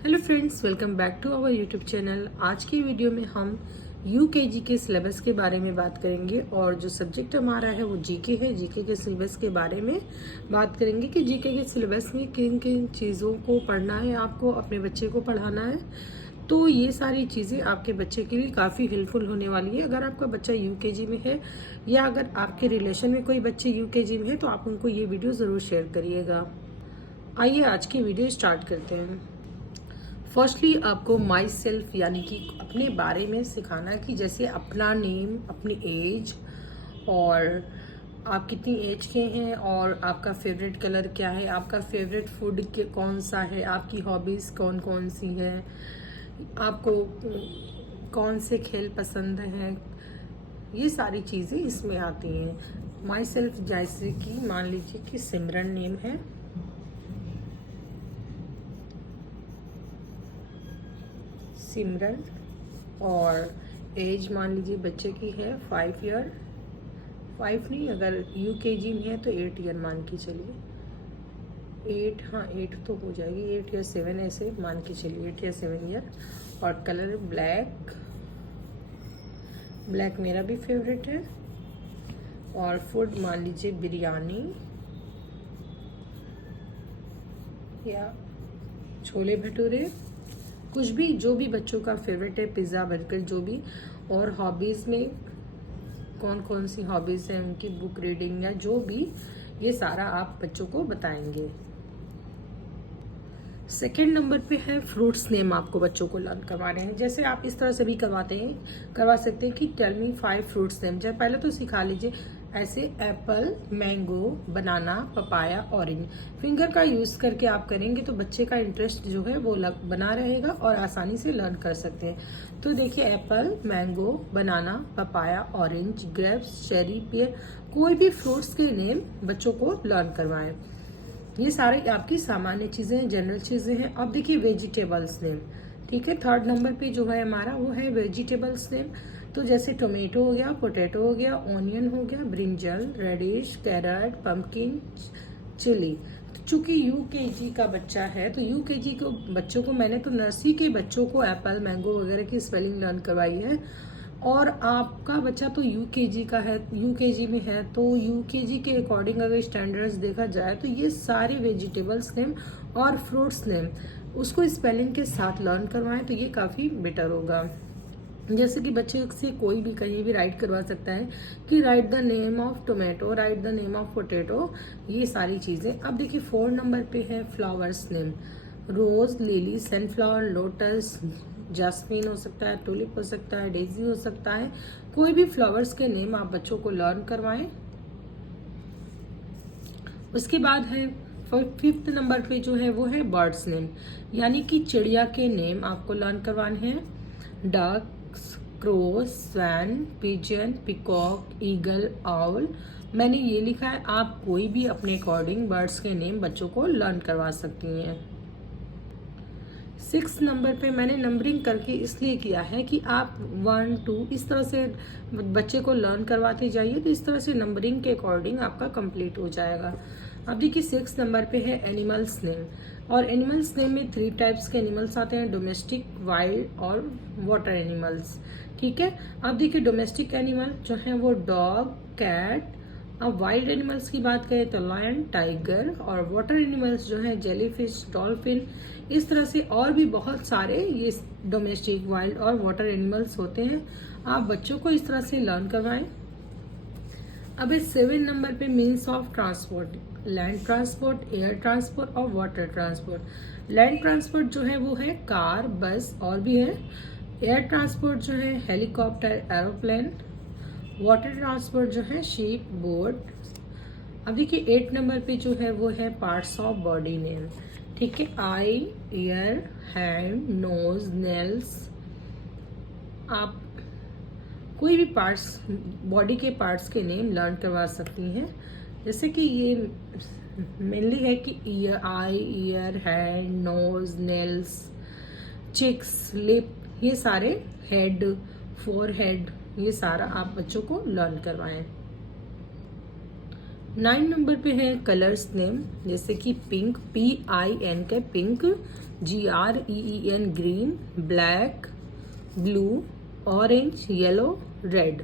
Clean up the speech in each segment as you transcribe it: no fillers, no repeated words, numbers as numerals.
Hello friends, welcome back to our YouTube channel. आज की video में हम यूकेजी के सिलेबस के बारे में बात करेंगे और जो सब्जेक्ट हमारा है वो जीके है। जीके के सिलेबस के बारे में बात करेंगे कि जीके के सिलेबस में किन किन चीज़ों को पढ़ना है, आपको अपने बच्चे को पढ़ाना है। तो ये सारी चीज़ें आपके बच्चे के लिए काफ़ी हेल्पफुल होने वाली है। अगर आपका बच्चा यूकेजी में है या अगर आपके रिलेशन में कोई बच्चे यूकेजी में है तो आप उनको ये वीडियो ज़रूर शेयर करिएगा। आइए आज की वीडियो स्टार्ट करते हैं। फर्स्टली आपको माई सेल्फ यानी कि अपने बारे में सिखाना कि जैसे अपना नेम, अपनी एज और आप कितनी एज के हैं और आपका फेवरेट कलर क्या है, आपका फेवरेट फूड कौन सा है, आपकी हॉबीज़ कौन कौन सी है, आपको कौन से खेल पसंद हैं। ये सारी चीज़ें इसमें आती हैं। माई सेल्फ जैसे कि मान लीजिए कि सिमरन नेम है, सिमरन, और एज मान लीजिए बच्चे की है 5 ईयर, 5 नहीं, अगर यूकेजी में है तो 8 ईयर मान के चलिए। 8, हाँ 8 तो हो जाएगी, 8 या 7 ऐसे मान के चलिए, 8 या 7 ईयर। और कलर ब्लैक, ब्लैक मेरा भी फेवरेट है। और फूड मान लीजिए बिरयानी या छोले भटूरे, कुछ भी जो भी बच्चों का फेवरेट है, पिज़्ज़ा बर्गर जो भी। और हॉबीज़ में कौन कौन सी हॉबीज़ हैं उनकी, बुक रीडिंग या जो भी, ये सारा आप बच्चों को बताएंगे। सेकेंड नंबर पे है फ्रूट्स नेम, आपको बच्चों को लर्न करवाने हैं। जैसे आप इस तरह से भी करवा सकते हैं कि टेल मी 5 फ्रूट्स नेम। जब पहले तो सिखा लीजिए ऐसे, Apple, mango, banana, papaya, orange. Finger का यूज़ करके आप करेंगे तो बच्चे का इंटरेस्ट जो है वो बना रहेगा और आसानी से लर्न कर सकते हैं। तो देखिए, apple, mango, banana, papaya, orange, grapes, cherry, pear, कोई भी फ्रूट्स के नेम बच्चों को लर्न करवाएं। ये सारे आपकी सामान्य चीज़ें हैं, जनरल चीज़ें हैं। अब देखिए वेजिटेबल्स नेम, ठीक है। थर्ड नंबर पे जो है हमारा वो है वेजिटेबल्स नेम। तो जैसे टोमेटो हो गया, पोटैटो हो गया, ऑनियन हो गया, brinjal, radish, carrot, pumpkin, chilli. तो चूंकि यूकेजी का बच्चा है तो यूकेजी को बच्चों को मैंने तो नर्सरी के बच्चों को एप्पल, मैंगो वगैरह की स्पेलिंग लर्न करवाई है। और आपका बच्चा तो यूकेजी का है, यूकेजी में है, तो यूकेजी के अकॉर्डिंग अगर स्टैंडर्ड्स देखा जाए तो ये सारे वेजिटेबल्स नेम और फ्रूट्स नेम उसको स्पेलिंग के साथ लर्न करवाएं तो ये काफ़ी बेटर होगा। जैसे कि बच्चे से कोई भी कहीं भी राइट करवा सकता है कि right the name of tomato, right the name of potato, ये सारी चीज़ें। अब देखिए 4 नंबर पे है फ्लावर्स नेम। रोज, लिली, सनफ्लावर, लोटस, जैस्मीन हो सकता है, टुलिप हो सकता है, डेजी हो सकता है। कोई भी फ्लावर्स के नेम आप बच्चों को लर्न करवाएं। उसके बाद है 5th नंबर पे जो है वो है बर्ड्स नेम, यानी कि चिड़िया के नेम आपको लर्न करवाने हैं। Ducks, crow, swan, pigeon, peacock, eagle, owl. मैंने ये लिखा है, आप कोई भी अपने अकॉर्डिंग बर्ड्स के नेम बच्चों को लर्न करवा सकती हैं। 6 नंबर पे मैंने नंबरिंग करके इसलिए किया है कि आप 1, 2 इस तरह से बच्चे को लर्न करवाते जाइए तो इस तरह से नंबरिंग के अकॉर्डिंग आपका कंप्लीट हो जाएगा। अब देखिए 6 नंबर पे है एनिमल्स नेम, और एनिमल्स नेम में 3 टाइप्स के एनिमल्स आते हैं, डोमेस्टिक, वाइल्ड और वाटर एनिमल्स, ठीक है। अब देखिए डोमेस्टिक एनिमल जो है वो डॉग, कैट। अब वाइल्ड एनिमल्स की बात करें तो लायन, टाइगर। और वाटर एनिमल्स जो है जेलीफिश, डॉल्फिन, इस तरह से और भी बहुत सारे ये डोमेस्टिक, वाइल्ड और वाटर एनिमल्स होते हैं। आप बच्चों को इस तरह से लर्न करवाएं। अब 7 नंबर पे means of transport, land transport, air transport और वाटर ट्रांसपोर्ट। लैंड ट्रांसपोर्ट जो है वो है कार, बस और भी है। एयर ट्रांसपोर्ट जो है हेलीकॉप्टर, एरोप्लेन। वाटर ट्रांसपोर्ट जो है शिप, बोट। अब देखिए 8 नंबर पे जो है वो है पार्ट्स ऑफ बॉडी नेम, ठीक है। Eye, ear, hand, nose, nails. आप कोई भी पार्ट्स, बॉडी के पार्ट्स के नेम लर्न करवा सकती हैं। जैसे कि ये मेनली है कि ear, eye, ear, hand, nose, nails, cheeks, lip, ये सारे, हेड, फोरहेड, ये सारा आप बच्चों को लर्न करवाएं। 9 नंबर पे है कलर्स नेम, जैसे कि पिंक, PIN के pink, GREEN green, black, blue, orange, yellow, red.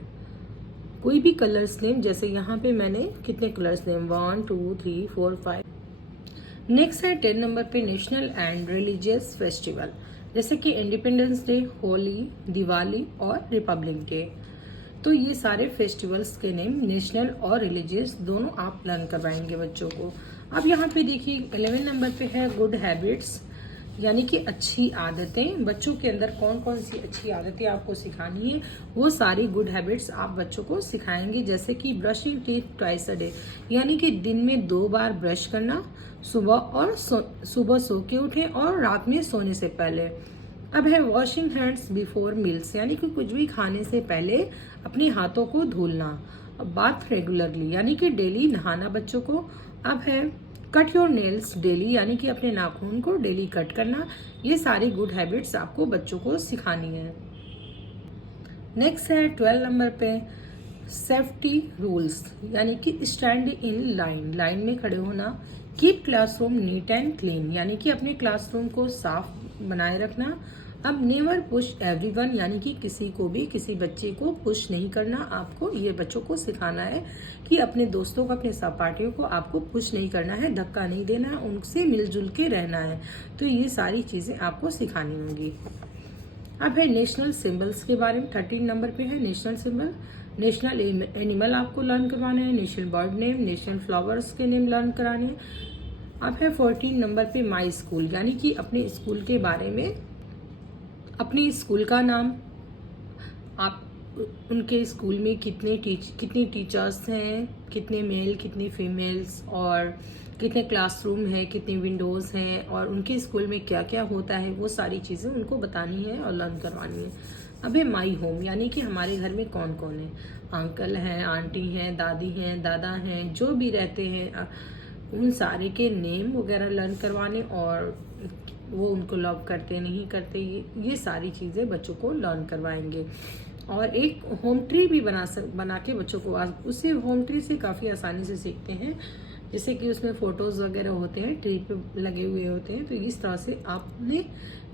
कोई भी कलर्स नेम, जैसे यहाँ पे मैंने कितने कलर्स नेम 1 2 3 4 5। नेक्स्ट है 10 नंबर पे नेशनल एंड रिलीजियस फेस्टिवल, जैसे कि इंडिपेंडेंस डे, होली, दिवाली और रिपब्लिक डे। तो ये सारे फेस्टिवल्स के नेम नेशनल और रिलीजियस दोनों आप लर्न करवाएंगे बच्चों को। अब यहाँ पे देखिए 11 नंबर पे है गुड हैबिट्स, यानी कि अच्छी आदतें। बच्चों के अंदर कौन कौन सी अच्छी आदतें आपको सिखानी है, वो सारी गुड हैबिट्स आप बच्चों को सिखाएंगे। जैसे कि brushing teeth twice a day, यानी कि दिन में 2 बार ब्रश करना, सुबह सो के उठें और रात में सोने से पहले। अब है वॉशिंग हैंड्स बिफोर मील्स, यानी कि कुछ भी खाने से पहले अपने हाथों को धुलना। बाथ रेगुलरली, यानी कि डेली नहाना बच्चों को। अब है कट योर नेल्स डेली, यानी कि अपने नाखून को डेली कट करना। ये सारी गुड हैबिट्स आपको बच्चों को सिखानी है। नेक्स्ट है 12 नंबर पे सेफ्टी रूल्स, यानी कि स्टैंड इन लाइन, लाइन में खड़े होना। Keep classroom neat and clean, यानी कि अपने क्लासरूम को साफ बनाए रखना। अब नेवर पुश एवरीवन, यानी कि किसी को भी, किसी बच्चे को पुश नहीं करना। आपको ये बच्चों को सिखाना है कि अपने दोस्तों को, अपने सहपाठियों को आपको पुश नहीं करना है, धक्का नहीं देना है, उनसे मिलजुल के रहना है। तो ये सारी चीजें आपको सिखानी होंगी। अब है नेशनल सिंबल्स के बारे में। 13 नंबर पे है नेशनल सिंबल। नेशनल एनिमल आपको लर्न करवाना है, national bird name, national flowers के नेम लर्न कराने हैं। अब है 14 नंबर पे माई स्कूल, यानी कि अपने स्कूल के बारे में, अपने स्कूल का नाम, आप उनके स्कूल में कितनी टीचर्स हैं, कितने मेल कितनी फीमेल्स, और कितने क्लासरूम है, कितनी विंडोज हैं, और उनके स्कूल में क्या क्या होता है, वो सारी चीज़ें उनको बतानी है और लर्न करवानी है। अब है माई होम, यानी कि हमारे घर में कौन कौन है, अंकल हैं, आंटी हैं, दादी हैं, दादा हैं, जो भी रहते हैं उन सारे के नेम वगैरह लर्न करवाने, और वो उनको लव करते नहीं करते, ये सारी चीज़ें बच्चों को लर्न करवाएंगे। और एक होम ट्री भी बना के बच्चों को, उससे होम ट्री से काफ़ी आसानी से सीखते हैं, जैसे कि उसमें फोटोज़ वगैरह होते हैं, ट्री पे लगे हुए होते हैं। तो इस तरह से आपने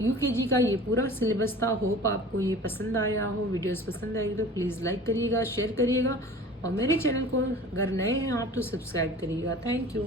यूकेजी का ये पूरा सिलेबस था। होप आपको ये पसंद आया हो। वीडियोस पसंद आएगी तो प्लीज़ लाइक करिएगा, शेयर करिएगा, और मेरे चैनल को अगर नए हैं आप तो सब्सक्राइब करिएगा। Thank you.